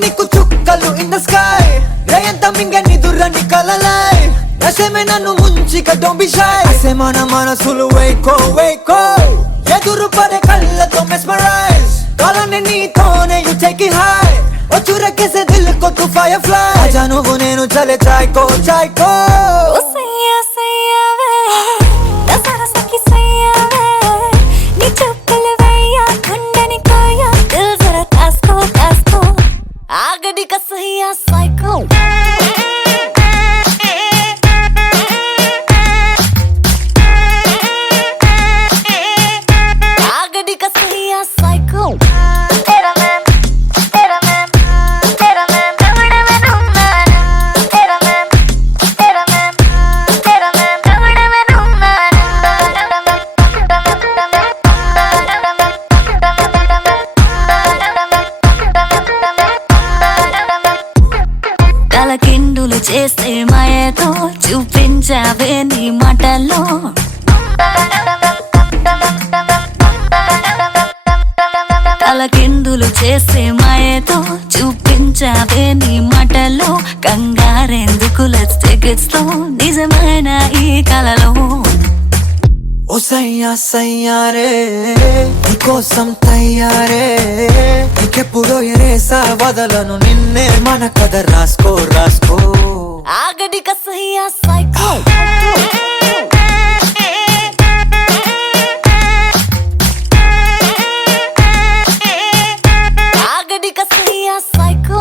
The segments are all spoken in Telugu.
నీకు చుక్కలు ఇన్ ద స్కై రేయంత మింగని దుర్రని కలలై నసమే నన్ను ముంచిక don't be shy అసే మన మనసులు వేకో వేకో ఎదురు పడే కళ్ళతో mesmerize కాలనే నీతోనే you take it high oh చురకేసే Dil co to firefly ఆజా నువ్వు నేను చలే చాయ్కో చాయ్కో ఓ సయ్యా సయ్యావే దసరసకి సయ్యావే నీ చుక్కలు వేయా గుండెని కోయా దిల్ జరా కాస్కో కాస్కో ఆగడి కా సయ్యా సైకో ఆగడి కా సయ్యా సైకో తలకిందులు చేస్తే మాయతో చూపించావే నీ మాటల్లో తలకిందులు చేస్తే మాయతో చూపించావే నీ మాటల్లో కంగారెందుకు లెట్స్ టేక్ ఇట్ స్లో నిజమైన ఈ కలలో ఓ సయ్యా సయ్యారే నీకోసం తయ్యారే నీకెప్పుడో ఎరేసా వదలను నిన్నే మన కథ రాసుకో రాసుకో ఆగడి కా సయ్యా సైకో ఆగడి కా సయ్యా సైకో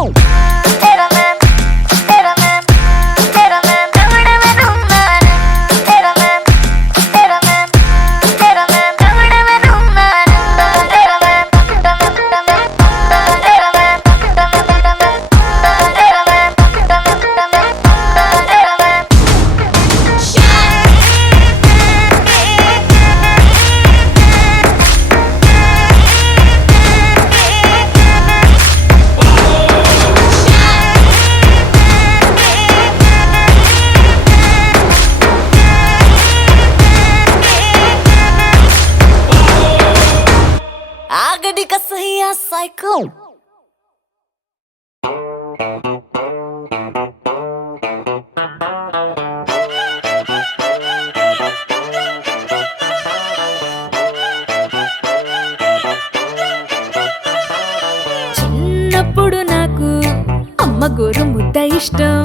ఆగడి కా సయ్యా సైకో చిన్నప్పుడు నాకు అమ్మ గోరు ముద్ద ఇష్టం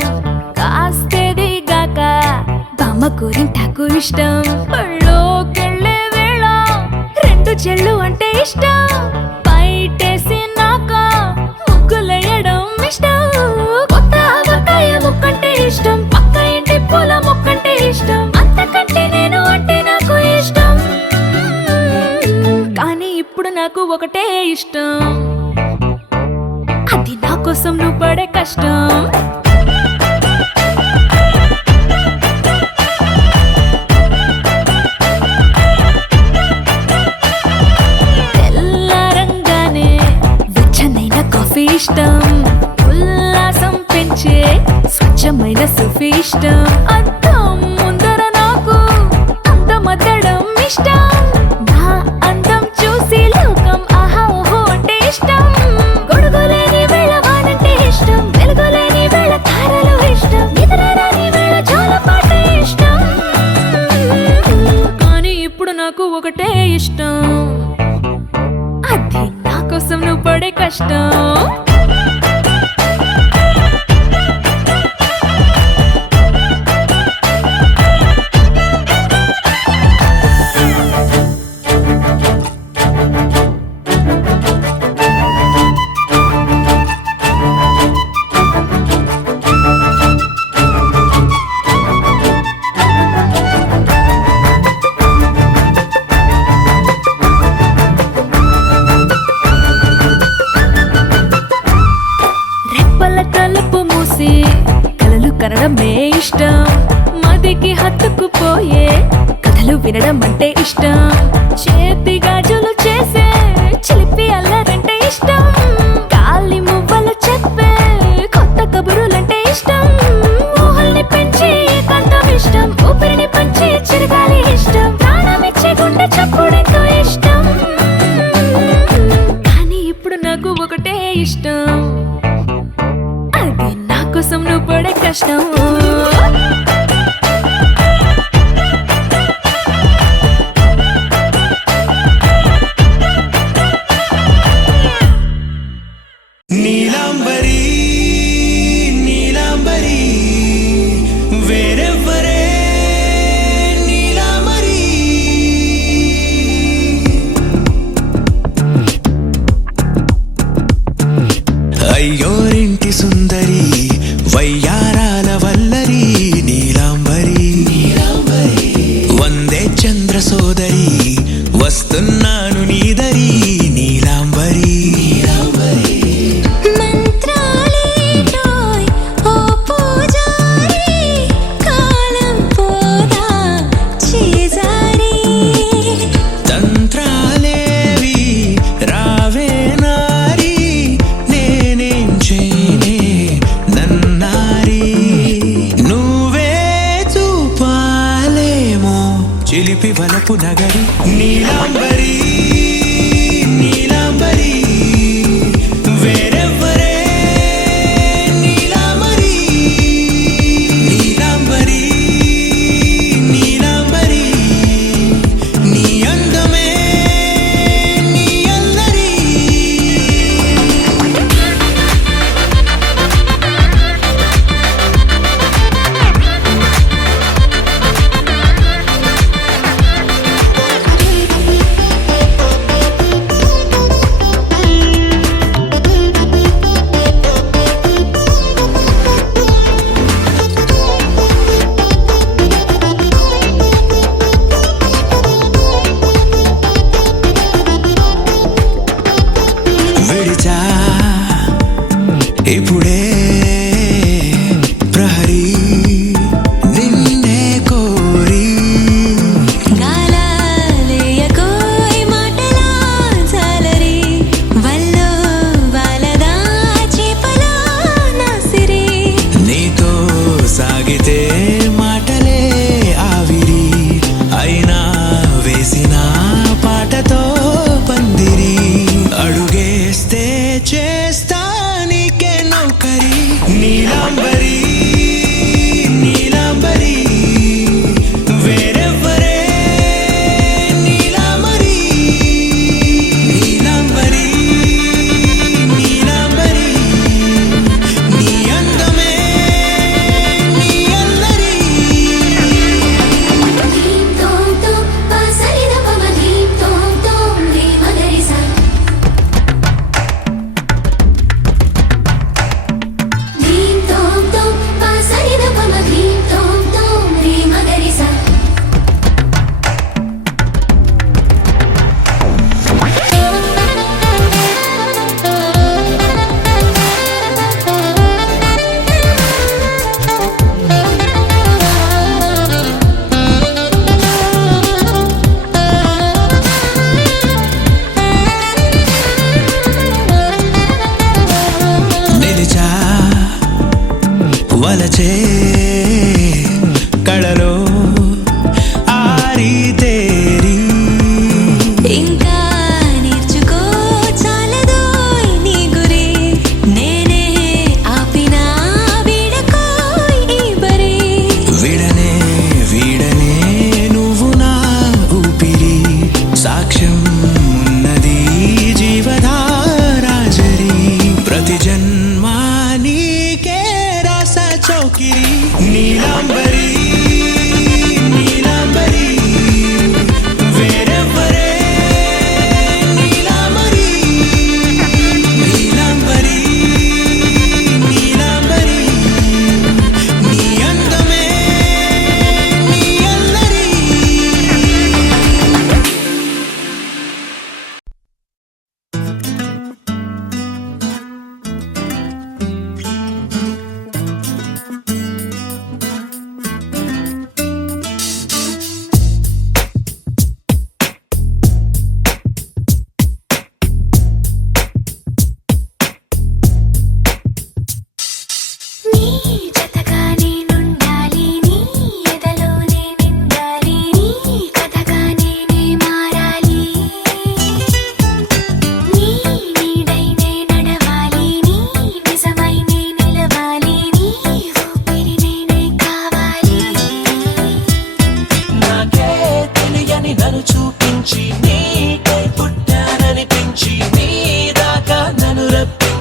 కాస్తేది గాక బామ్మ గోరింటాకు ఇష్టం పళ్ళోకెళ్ళే వేళ రెండు చెళ్ళు అంటే ఇష్టం బయటేసి నాక ముగ్గులేయడం ఇష్టం కొత్త ఆవకాయ ముక్కంటే ఇష్టం పక్క ఇంటి పూల మొక్కంటే ఇష్టం అంతకంటే నేను అంటే నాకు ఇష్టం కానీ ఇప్పుడు నాకు ఒకటే ఇష్టం అది నా కోసం నువ్వు పడే కష్టం తెల్లారంగానే వెచ్చనైన కాఫీ ఇష్టం ఉల్లాసం పెంచే స్వచ్ఛమైన సుఫీ ఇష్టం అద్దం ముందర నాకు అందమద్దడం ఇష్టం నా అందం చూసి లోకం ఆహా ఓహో అంటే ఇష్టం గొడుగులేని వేళ వానంటే ఇష్టం వెలుగులేని వేళ తారలు ఇష్టం నిద్రరాని వేళ జోలపాట ఇష్టం కానీ ఇప్పుడు నాకు ఒకటే ఇష్టం అది నా కోసం నువ్వు పడే కష్టం కనడమే ఇష్టం మదికి హత్తుకుపోయే కథలు వినడం అంటే ఇష్టం చేతి గాజులు చేసే చిలిపి అల్లరంటే ఇష్టం గాలి మువ్వలు ఇష్టం, అది నా కోసం నువ్వు పడే కష్టం. నీలాంబరి నీలాంబరి వేరెవ్వరే నీలాంబరి అయ్యోరింటి సుందరి వయ్యారాల వల్లరి నీలాంబరి వందే చంద్ర సోదరి వస్తున్నాను నీదరి నీలాంబరి మంత్రాలేటోయ్ ఓ పూజారి, కాలం పోదా చేజారి. తంత్రాలేవి రావే నారి నేనేం చేయనే నన్నారి నువ్వే చూపాలేమో చిలిపి వలపు నగరి నీలాంబరి నీలాంబరి వేరెవ్వరే నీలాంబరి నీలాంబరి నీలాంబరి నీ అందమే నీ అల్లరి విడిచా ఇప్పుడే ప్రహరీ నిన్నే కోరి గాలాలేయకోయ్ మాటలా జాలరి, వల్లో వాలదా చేపలా నాసిరి. నీతో సాగితే మాటలే ఆవిరి అయినా వేసిన పాటతో పందిరి అడుగేస్తే చేస్తా నీకే నౌకరి నీలాంబరి నీలాంబరి వేరెవ్వరే నీలాంబరి నీలాంబరి నీలాంబరి నీ అందమే నీ అల్లరి ధీం తోం తోం పసరిద పమ ధీం తోం తోం రే మగరిసా ధీం తోం తోం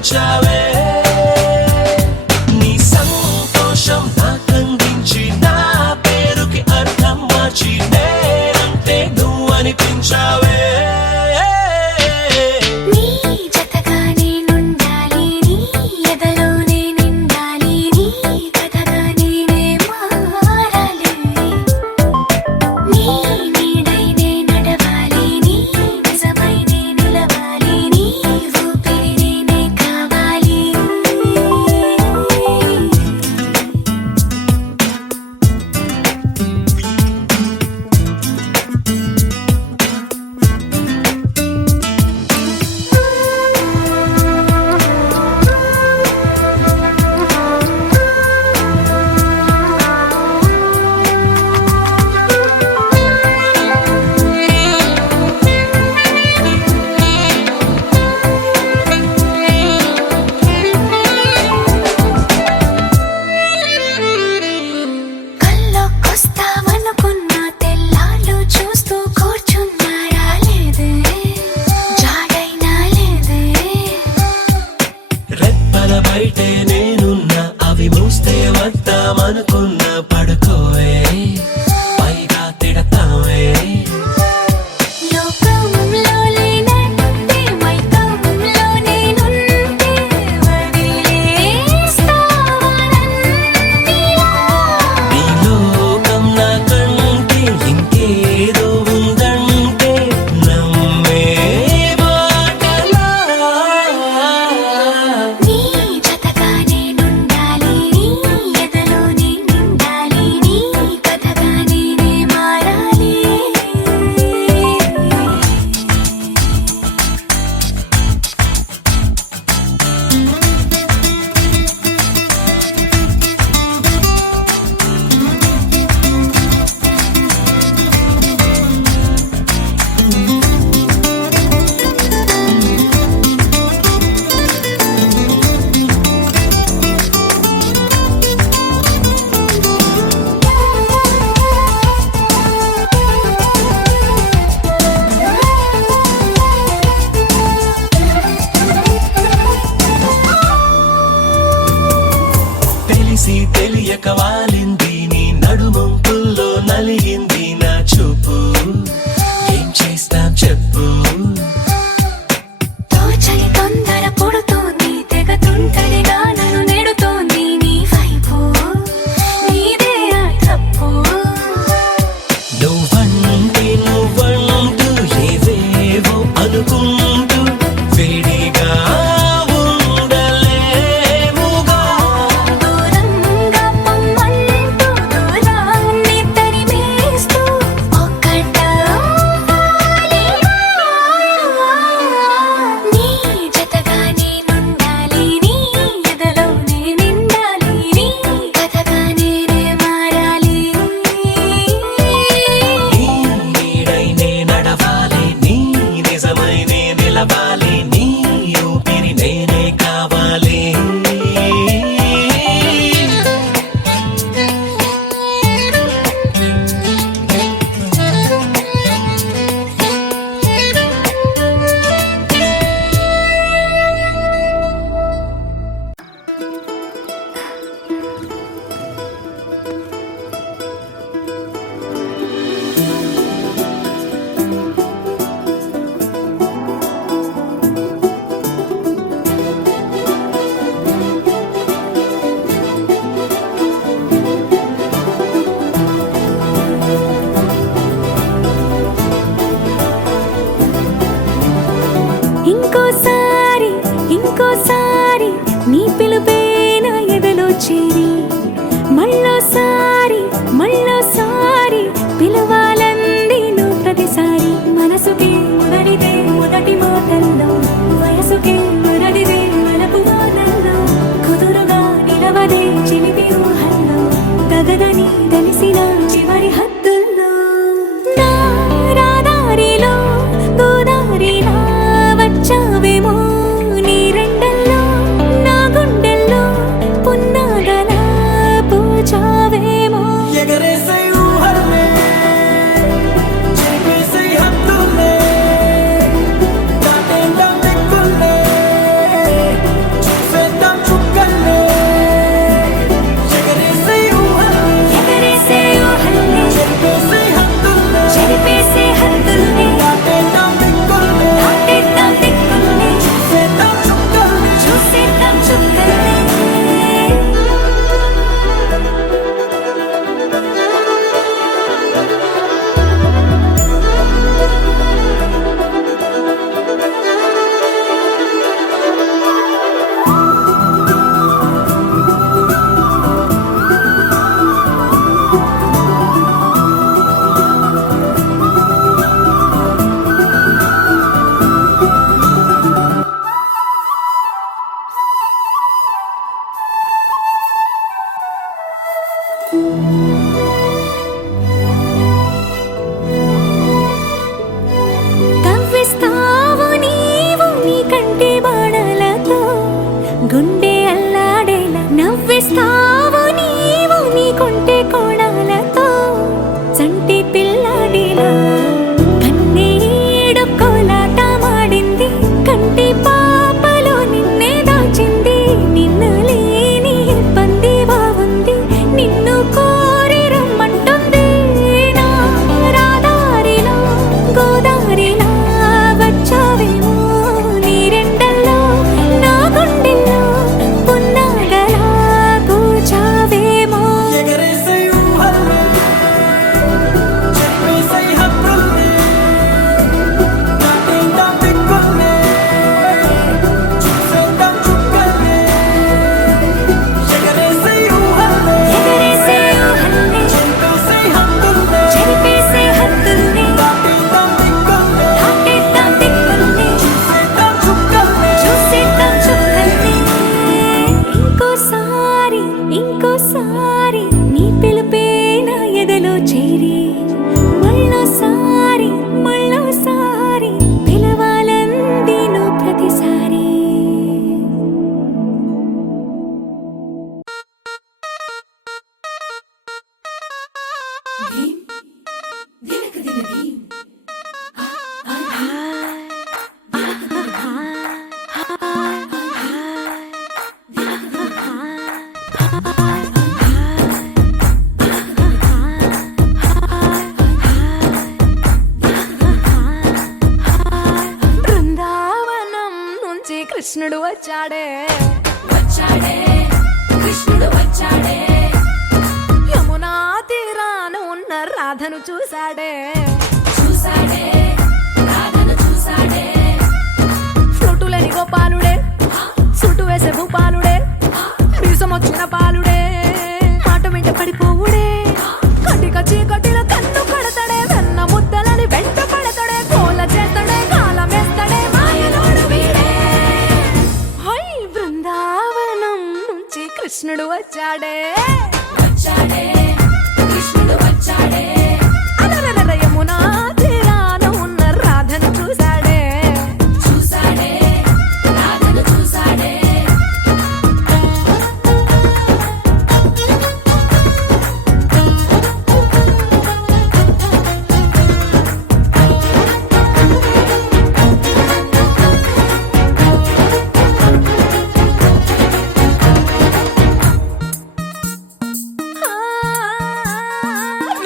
పెంచావే నీ సంతోషం నాకందించి నా పేరుకి అర్థం మార్చి నేనంటే నువ్వు అనిపించావే నీ జతగా నేనుండాలి నీ ఎదలోనే నిండాలి నీ కథగా నేనే మారాలి నీ నీడై నే నడవాలి నీ నిజమై నే నిలవాలి నీ ఊపిరి నేనే కావాలి కల్లోకొస్తావనుకున్నా తెల్లాళ్ళు చూస్తూ కూర్చున్నా రాలేదే జాడైనా లేదే రెప్పల బయటే నేనున్నా అవి మూస్తే వద్దామనుకున్నా పడుకోవే పైగా తిడతావే లోకంలో లేనంటే మైకంలో నేనుంటే వదిలేస్తావా నన్నిలా నీ లోకం నాకంటే ఇంకేదో ఉందంటే నమ్మే మాటలా నీ జతగా నేనుండాలి నీ ఎదలోనే నిండాలి నీ కథగా నేనే మారాలి తెలిసి తెలియక వాలింది నీ నడుమంపుల్లో నలిగింది నా చూపు ఏం చేస్తాం చెప్పు తోచని తొందర పుడుతోంది తెగ తుంటరిగా నన్ను నెడుతోంది నీ వైపు నీదే ఆ తప్పు నువ్వంటూ ఏవేవో అనుకుంటూ వేడిగా ఉండలేముగా దూరంగా పొమ్మంటూ దూరాన్ని తరిమేస్తూ ఒక్కటవ్వాలి నీ జతగా నేనుండాలి నీ ఎదలోనే నిండాలి నీ కథగా నేనే మారాలి నీ నీడై నే నడవాలి నీ నిజమై నే నిలవాలి నీ ఊపిరి నేనే కావాలి ఇంకోసారి ఇంకోసారి నీ పిలుపే నా ఎదలో చేరి మళ్ళోసారి మళ్ళోసారి పిలవాలంది నువ్వు ప్రతిసారి మనసుకి మొదటిదే మొదటి మాటల్లో వయసుకి మొదటిదే వలపు వాదల్లో కుదురుగా నిలవదే చిలిపి ఊహల్లో గగదని తెలిసిన చివరి హద్దుల్లో నా రాదారిలో గోదారిలా వచ్చావేమో నీ రెండల్లో నా గుండెల్లో కవ్విస్తావు నీవు నీ కంటి బాణలతో గుండె అల్లాడేలా నవ్విస్తావు నీవు నీ కొంటె కోణాలతో చంటి పిల్లాడిలా కన్నీడు కోలాట మాడింది కంటి పాపలో నిన్నే దాచింది నిన్ను లేని ఇబ్బంది బాగుంది నిన్ను కోరి రమ్మంటుంది నా రాదారిలో గోదారిలా వచ్చావేమో నీరెండల్లో నా గుండెల్లో పున్నాగలా కూర్చావేమో ఎగరేసే ఊహల్లే చెప్పేసే హక్కుల్లే నాటేద్దాం దిక్కుల్లే చూసేద్దాం చుక్కల్లే ఎగరేసే ఊహల్లే ఎగరేసే ఊహల్లే చెప్పేసే హక్కుల్లే చెరిపేసే హద్దుల్ని నాటేద్దాం దిక్కుల్లే దాటేద్దాం దిక్కుల్ని చూసేద్దాం చుక్కల్లే చూసేద్దాం చుక్కల్ని ఇంకోసారి ఇంకోసారి నీ పిలుపే నా ఎదలో చేరి మళ్ళోసారి మళ్ళోసారి పిలవాలంది నువ్వు ప్రతిసారి బృందావనం నుంచి కృష్ణుడు వచ్చాడే కృష్ణుడు వచ్చాడే యమునా తీరాన ఉన్న రాధను చూశాడే చూసాడే రాధను చూసాడే ఫ్రూటులేని గోపాలుడే సుటు వేసే భూపాలుడే వీసమొచ్చిన పాలుడే మాట వెంట పడిపోవుడే కటిక చీకటిలో కన్ను కడతాడే వెన్న ముద్దలని వెంట పడతాడే కోల చేస్తాడే కాలం వేస్తాడే మాయలోడు వీడే హై బృందావనం నుంచి కృష్ణుడు వచ్చాడే వచ్చాడే కృష్ణుడు వచ్చాడే అలరలర యమునా తీరాన ఉన్న రాధను చూశాడే చూసాడే రాధను చూసాడే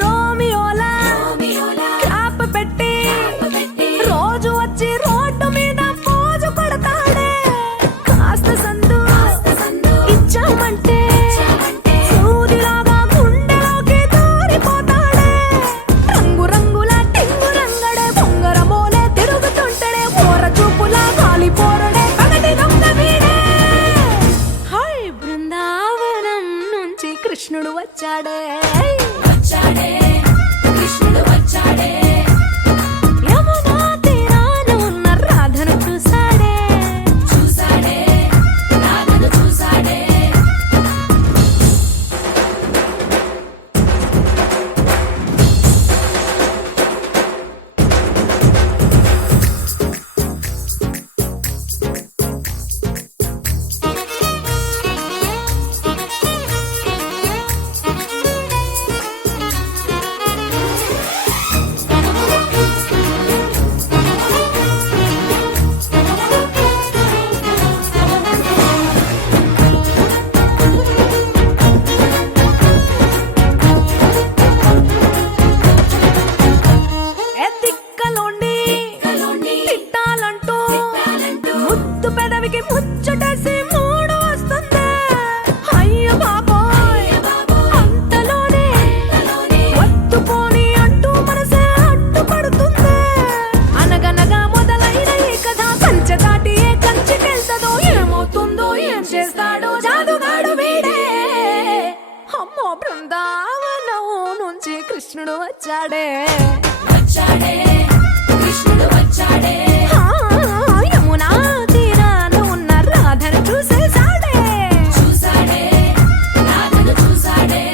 రోమియోలా రోమియోలా క్లాప్ పెట్టి పెట్టి రోజు వచ్చి రోడ్డు మీద పోజు కొడతాడే కాస్త సందు సందు ఇచ్చామంటే ఇచ్చామంటే సూదిలాగా గుండెలోకి దూరిపోతాడే రంగు రంగుల టింగు రంగడే బొంగరమోలే తిరుగుతుంటాడే ఓర చూపులా కాలిపోరడే పగటి దొంగ వీడే హై బృందావనం నుంచి కృష్ణుడు వచ్చాడే వచ్చాడే కృష్ణుడు వచ్చాడే యమునా తీరాన ఉన్న రాధను చూశాడే చూసాడే రాధను చూసాడే ఏ దిక్కలోండి కలోండి తిట్టాలంటూ తిట్టాలంటూ ముద్దు పెదవికి ముచ్చటేసి మూడు వస్తుంది అయ్య బాబోయ్ అంతలోనే ఒత్తుకోని అంటూ మనసే అడ్డుపడుతుంది అనగనగా మొదలైన ఈ కథ కంచె దాటి ఏ కంచెకెళ్తదో ఏమవుతుందో ఏం చేస్తాడో జాదుగాడు వీడే అమ్మో బృందావనం నుంచి కృష్ణుడు వచ్చాడే వచ్చాడే కృష్ణుడు వచ్చాడే ఆ, యమునా తీరాన ఉన్న రాధను చూసేశాడే చూసాడే రాధను చూసాడే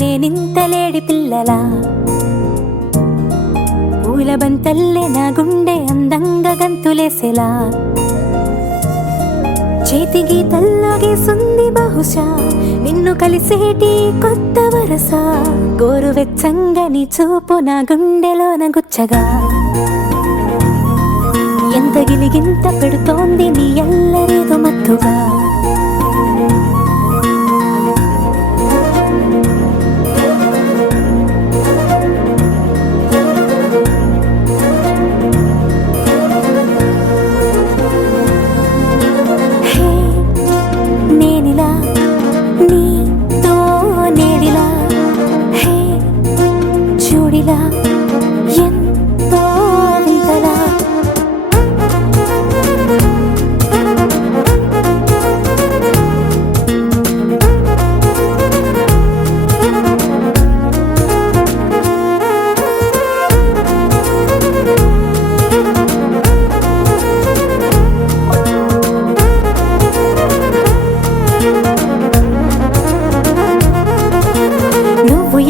లేనింతలేడి పిల్లలా పూల బంతల్లే నా గుండె అందంగా గంతులేసేలా చేతి గీతల్లో గీసుంది బహుశా నిన్ను కలిసేటి కొత్త వరస గోరువెచ్చంగా నీ చూపు నా గుండెలోన గుచ్చగా ఎంత గిలిగింత పెడుతోంది నీ ఎల్లరేదో మత్తుగా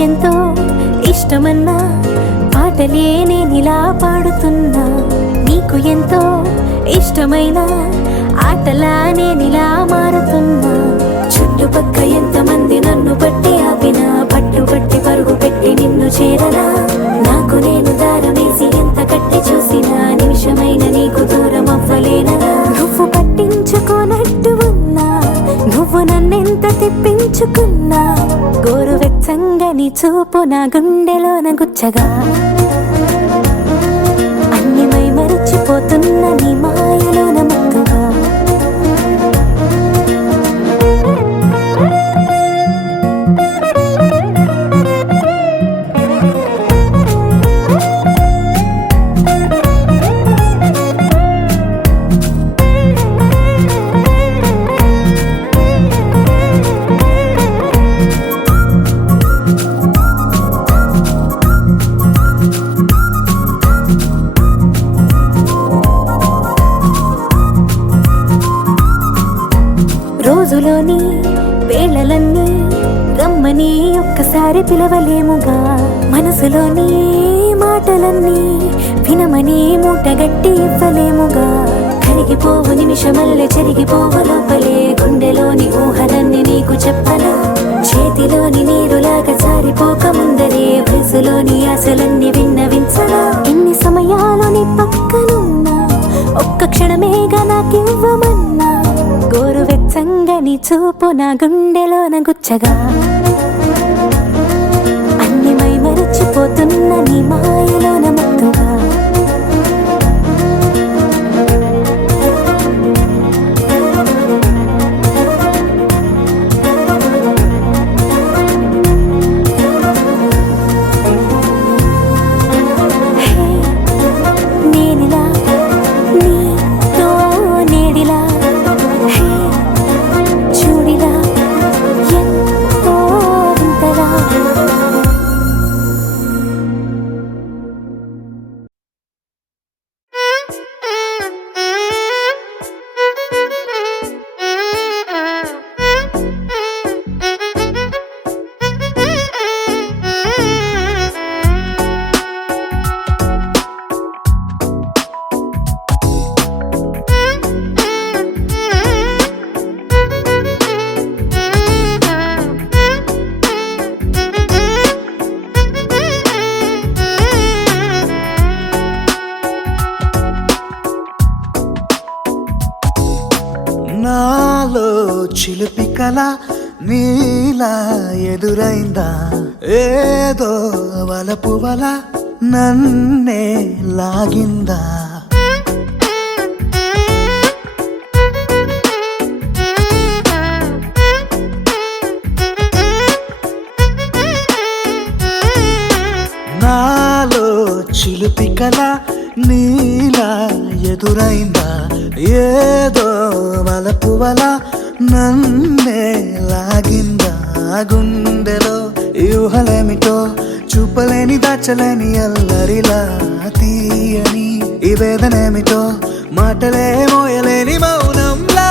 ఎంతో ఇష్టమన్నా పాటలే నేనిలా పాడుతున్నా నీకు ఎంతో ఇష్టమైన ఆటలా నేనిలా మారుతున్నా చుట్టుపక్క ఎంతమంది నన్ను బట్టి ఆపినా పట్టుబట్టి పరుగు పెట్టి నిన్ను చేరనా నాకు నేను దారమేసి ఎంత కట్టి చూసినా నిమిషమైన నీకు దూరం అవ్వలేనా నువ్వు పట్టించుకోనట్టు ఉన్నా నువ్వు నన్నెంత తెప్పించుకున్నా గోరువెచ్చంగా నీ చూపు నా గుండెలోన గుచ్చగా అన్ని మై మరచిపోతున్న నీ మాయలోన మత్తుగా రోజులోని వేళలన్నీ రమ్మని ఒక్కసారి పిలవలేముగా మనసులోని మాటలన్నీ వినమని మూటగట్టి ఇవ్వలేముగా కరిగిపోవు నిమిషమల్లె చెరిగిపోవు లోపలే గుండెలోని ఊహలన్నీ నీకు చెప్పనా చేతిలోని నీరులాగా జారిపోక ముందరే వయసులోని ఆశలన్నీ విన్నవించనా ఎన్ని సమయాలు నీ పక్కనున్నా ఒక్క క్షణమేగా నాకివ్వమన్నా గోరువెచ్చంగా నీ చూపు నా గుండెలోన గుచ్చగా అన్ని మై మరచిపోతున్న నీ మాయలోన మత్తుగా నేనిలా నీతో నేడిలా చూడిలా ఎంతో వింతలా నాలో చిలిపి కళ నీలా ఎదురైందా ఏదో వలపు వల నన్నే లాగిందా నాలో చిలిపి కళ నీలా ఎదురైందా ఏదో వలపు వల నన్నే లాగిందా గుండెలో యూహలేమిటో చూపలేని దాచలేని అల్లరిలా తీయని ఈ వేదనేమిటో మాటలే మోయలేని మౌనంలా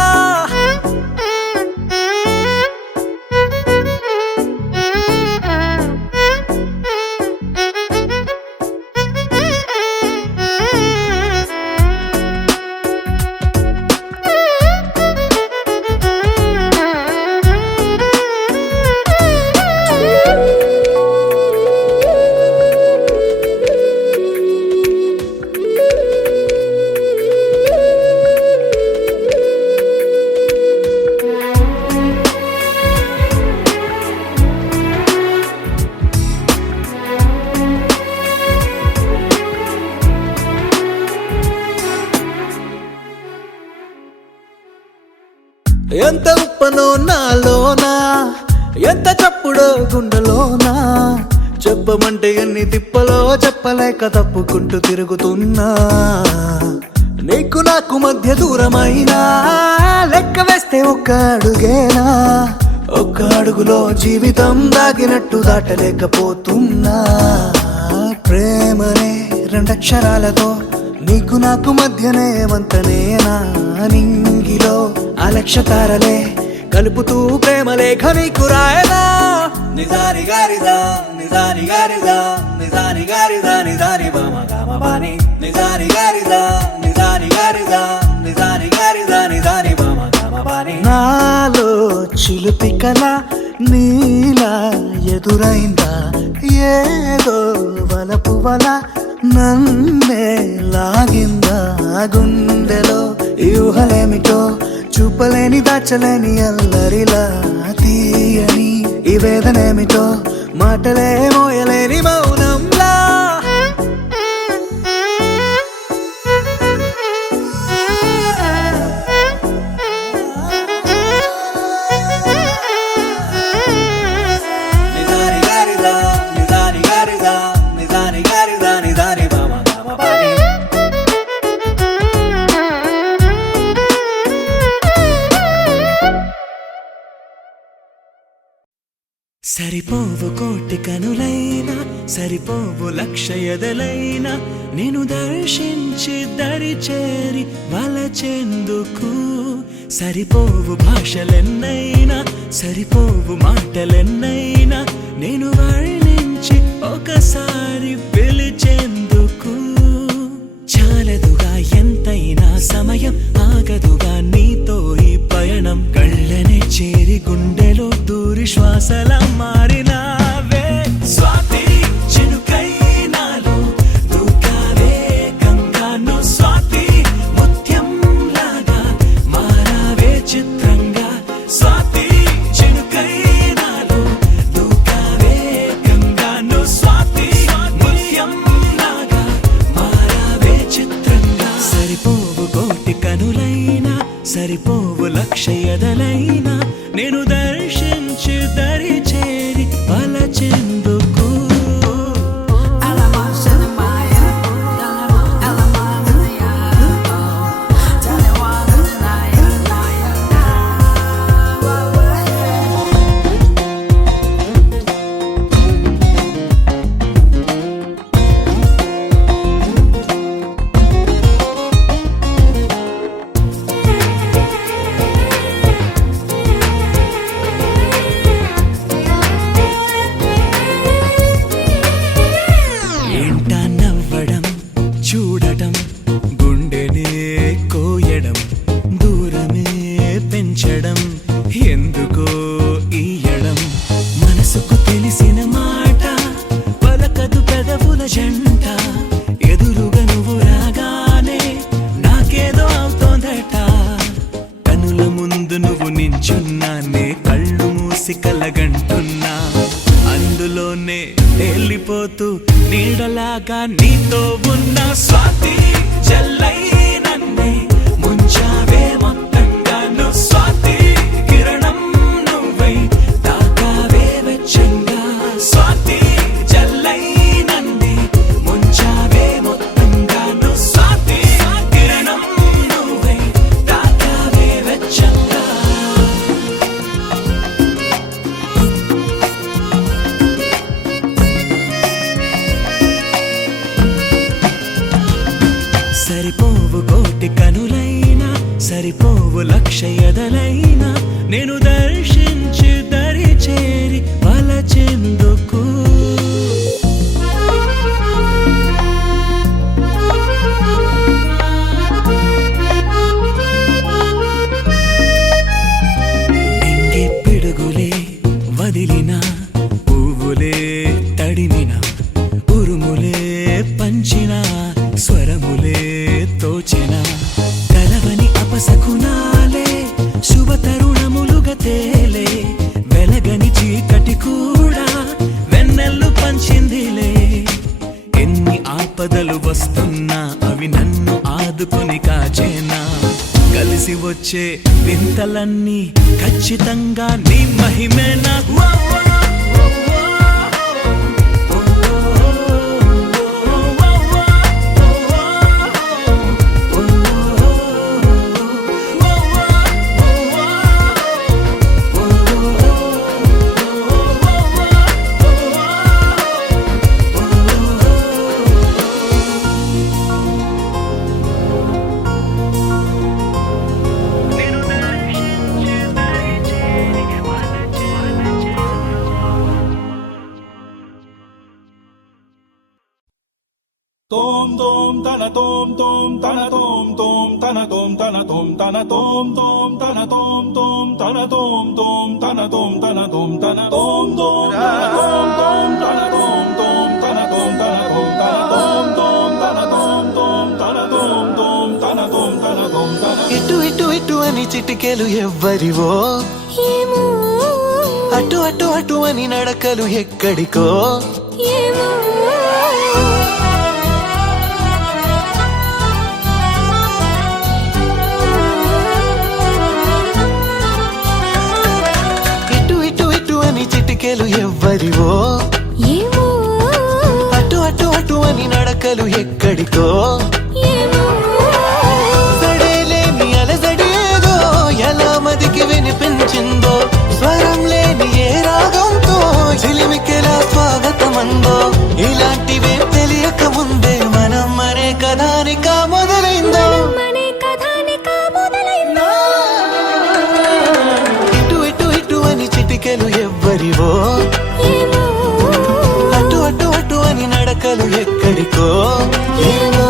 ఎంత ఉప్పనో నాలోనా, ఎంత చప్పుడో గుండెలోనా, చెప్పమంటే ఎన్ని తిప్పలో చెప్పలేక తప్పుకుంటూ తిరుగుతున్నా. నీకు నాకు మధ్య దూరమైనా లెక్క వేస్తే ఒక్క అడుగేనా, ఒక్క అడుగులో జీవితం దాగినట్టు దాటలేకపోతున్నా. ప్రేమనే రెండక్షరాలతో నీకు నాకు మధ్యనే వంతనేనా, నింగిలో అలక్షతారలే కలుపుతూ ప్రేమ లేఖ నీకు రాయనా. నిజారి గారిదా నిజారి గారిదా నిజారి గారిదా నిజారి బామ గామ బాని, నిజారి గారిదా నిజారి గారిదా నిజారి గారిదా నిజారి బామ గామ బాని. నాలో చిలుపి కల నీలా ఎదురైందా, ఏదో వలపు వల నన్నే లాగిందా. గుండెలో యూహలేమిటో చూపలేని దాచలేని అల్లరిలా, తీయని ఈ వేదనేమిటో మాటలే మోయలేని మౌనంలా. నిజారి గారిదా నిజారి గారిదా నిజారి గారిదా నిజారి బామ గామ బాని. సరిపోవు కోటి కనులైనా, సరిపోవు లక్ష ఎదలైనా, నేను దర్శించి దరి చేరి వలచెందుకు. సరిపోవు భాషలెన్నైనా, సరిపోవు మాటలెన్నైనా, నేను వర్ణించి ఒకసారి పిలిచేందుకు. చాలదుగా ఎంతైనా సమయం, ఆగదుగా నీతో ఈ పయనం. కళ్ళనే చేరి గుండెలో దూరి శ్వాసల మారినావే. స్వాతి చినుకై నాలో దూకావే గంగాను, స్వాతి ముత్యం లాగా మారావే చిత్రంగా. స్వాతి చినుకై నాలో దూకావే గంగాను, స్వాతి ముత్యం లాగా మారావే చిత్రంగా. సరిపోవు కోటి కనులైనా, సరిపోవు లక్ష ఎదలైనా, నేను దర్శించి దరి చేరి వలచెందుకు. ఏంటా నవ్వడం, చూడటం, గుండెనే కోయడం, దూరమే పెంచడం, ఎందుకో ఈయడం. మనసుకు తెలిసిన మాట పలకదు పెదవుల జంట, ఎదురుగా నువ్వు రాగానే నాకేదో అవుతోందట. కనుల ముందు నువ్వు నించున్నానే, కళ్ళు మూసి కలగంటున్నా. అందులోనే వెళ్ళిపోతూ నీడలాగా నీతో ఉన్న. స్వాతి జల్లై నన్నే ముంచావే మొత్తంగాను, స్వాతి కిరణం నువ్వై తాకావే వెచ్చంగా. స్వాతి జల్లై నన్నే ముంచావే మొత్తంగాను, స్వాతి కిరణం నువ్వై తాకావే వెచ్చంగా. సరిపోవు కోటి కనులైనా, సరిపోవు లక్ష ఎదలైనా, నేను దర్శించి దరి చేరి వలచెందుకు. నింగి పిడుగులే వదిలిన, పువ్వులే తడిమిన, ఉరుములే పంచిన, స్వరములే తోచిన, కలవని అపశకునాలే శుభ తరుణములుగా తేలే. వెలగని చీకటి కూడా వెన్నెల్లు పంచిందిలే. ఎన్ని ఆపదలు వస్తున్నా అవి నన్ను ఆదుకొని కాచేనా. కలిసి వచ్చే వింతలన్నీ ఖచ్చితంగా నీ మహిమేనా Tom tom tana tom tom tana tom tom tana tom tana tom tana tom tom tana tom tom tana tom tom tana tom tana tom tana tom tom tana tom tom tana tom tom tana tom tana tom tana tom tom tana tom tom tana tom tom tana tom tana tom tana ఇటు ఇటు ఇటు అని చిటికెలు ఎవ్వరివో ఏమో అటు అటు అటు అని నడకలు ఎక్కడికో ఏమో ఇటు ఇటు ఇటు అని చిటికెలు ఎవ్వరివో ఏమో అటు అటు అటు అని నడకలు ఎక్కడికో ఏమో సడేలేని అలజడి ఏదో ఎలా మదికి వినిపించిందో స్వరం లేని ఏ రాగంతో చిలిమికెలా స్వాగతమందో ఇలాంటివే తెలియక ముందే మనం అనే కథానిక మొదలైందో మనే కథానిక మొదలైందో ఇటు ఇటు ఇటు అని చిటికెలు ఎవ్వరివో ఏమో అటు అటు అటు అని నడకలు ఎక్కడికో ఏమో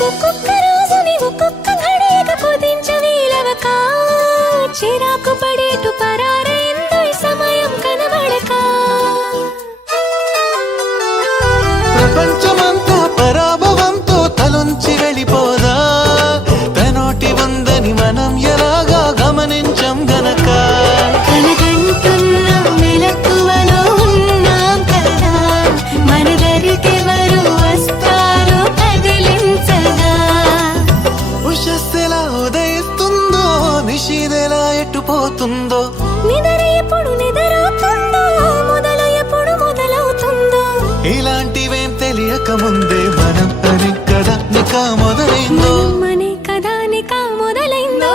ఒక్కొక్క రోజుని ఒక్కొక్క ఘడియగా కుదించవీలవక చిరాకు పడేటు పరారైందో ఈ సమయం కనబడక ప్రపంచమంతా పరాభవంతో తలొంచి వెళ్ళిపోదా తనోటి ఉందని మనం ఎలాగా గమనించం గనక కనకంటున్న మెలకువలో ఉన్నాం కదా మన దరికెవరు వస్తారో కదిలించగా ఉషస్సెలా ఉదయిస్తుందో నిషీదెలా ఎట్టుపోతుందో నిద్ర ఎప్పుడు నిద్రవుతుందో మొదలు ఎప్పుడు మొదలవుతుందో ఇలాంటివేం తెలియక ముందే మనం అని కదా నిక మొదలైందో మనే కథానిక మొదలైందో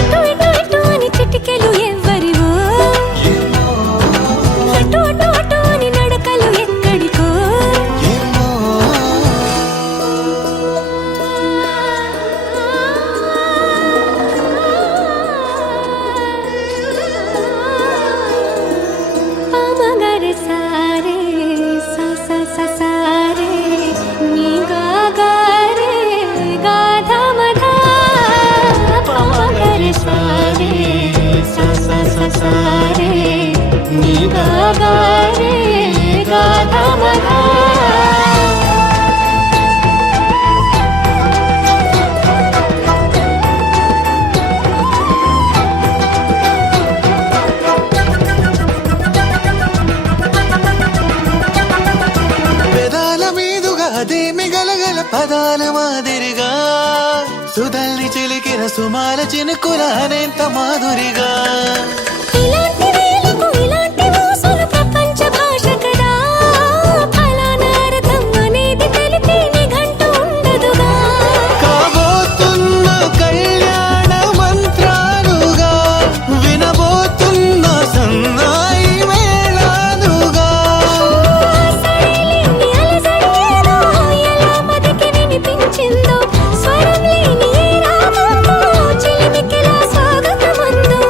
ఇటు ఇటు ఇటు అని చిటికెలు ఎవ్వరివో అటు అటు అటు అని నడకలు ఎక్కడికో ఏమో పామగరి సారే సా సా సా సారే నీ గా గా రే గా ధ మ ధ పామగరి సారే సా సా సా సారే నీ గా గా రే గా ధ మ ధ పెదాల మీదుగా అదేమి గలగల పదాల మాదిరిగా సుధల్ని చిలికిన సుమాల చినుకుల అనేంత మాధురిగా ఇలాంటి వేలకు ఇలాంటి మోసులు ప్రపంచ భాష కదా ఫలానా అర్థం అనేది తెలిపే నిఘంటు ఉండదుగా కాబోతున్న కళ్యాణ మంత్రాలుగా వినబోతున్న సన్నాయి మేళాలుగా సడలేని అలజడి ఏదో ఎలా మదికి వినిపించిందో స్వరం లేని ఏ రాగంతో చిలిమికెలా స్వాగతమందో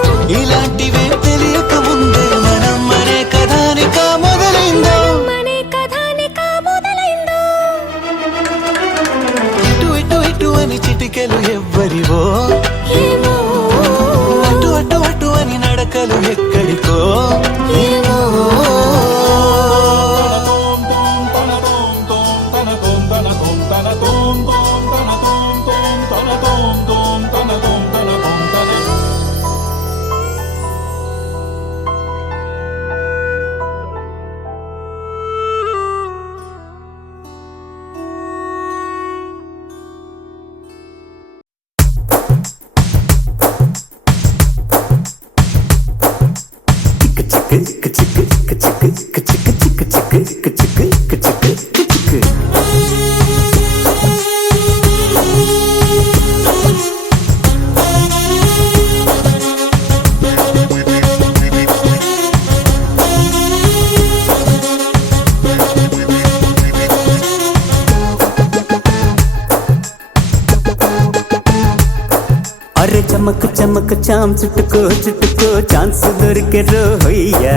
చమక చాం చుట్టుకో చుట్టుకో ఛాన్స్ దొరికే రోయ్యా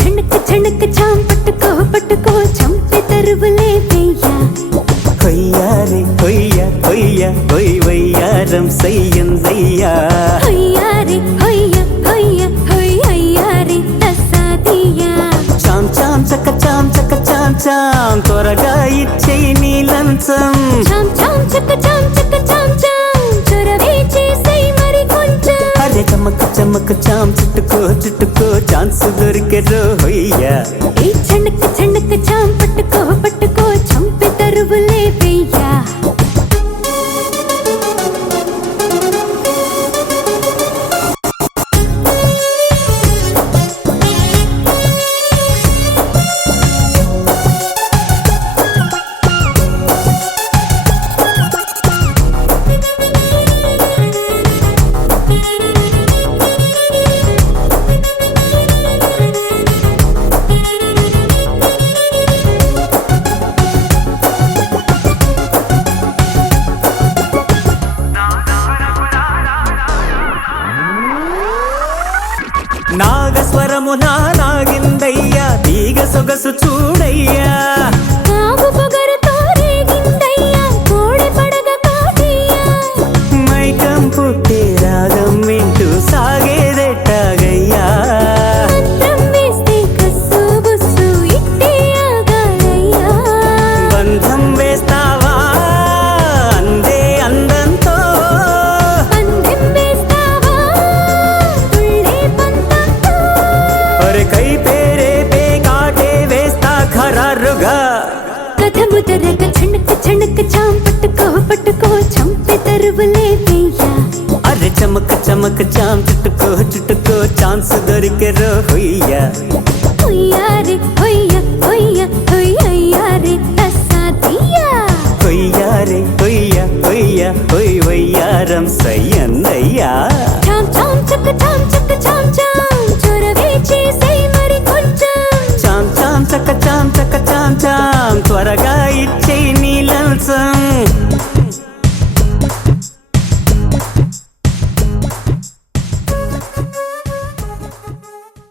చణక చణక చాం పట్టుకో పట్టుకో చంపి తరువులే వెయ్యా కొయ్యారే కొయ్య కొయ్య కొయ్ వయ్యారం సయ్యందయ్యా హొయ్యారి హొయ్య హొయ్య హొయ్ అయ్యారి తసాదియా చాం చాం చక చాం చక చాం చాం త్వరగా ఇచ్చేయి నీ లంచం చాం చాం చక చాం చక చాం చాం చొరవే చేసై మరి కొంచెం అరే చమక చమక చాం చుట్టుకో చుట్టుకో ఛాన్స్ దొరికే రోయ్యా ఈ చణక చణక చాం పట్టుకో పట్టుకో చంపి తరువులే వెయ్యా నాగస్వరము నాగిందయ్యా తీగ సొగసు చూడయ్యా కావు పొగరుతో రేగిందయ్యా కోడి పడగ కాదయ్యా మైకం పుట్టే రాగం వింటూ సాగేదెట్టాగయ్యా మంత్రం వేస్తే కస్సు బుస్సు ఇట్టే ఆగాలయ్యా బంధం వేస్తావా అందే అందంతో పందెం వేస్తావా తుళ్ళే పంతంతో ఒరే కై పేరే పే కాటే వేస్తా ఖరారుగా కథ ముదరగ చణక చణక చాం పట్టుకో పట్టుకో చంపి తరువులే వెయ్యా అరే చమక చమక చాం చుట్టుకో చుట్టుకో ఛాన్స్ దొరికే రోయ్యా హొయ్యారి హొయ్య హొయ్య హొయ్ అయ్యారి తసాదియా కొయ్యారే కొయ్య కొయ్య కొయ్ వయ్యారం సయ్యన్నయ్యా చాం చాం చక చాం చక చాం చాం చొరవే చేసై మరి కొంచెం చాం చాం చక చాం చక చాం చాం త్వరగా ఇచ్చేయి నీ లంచం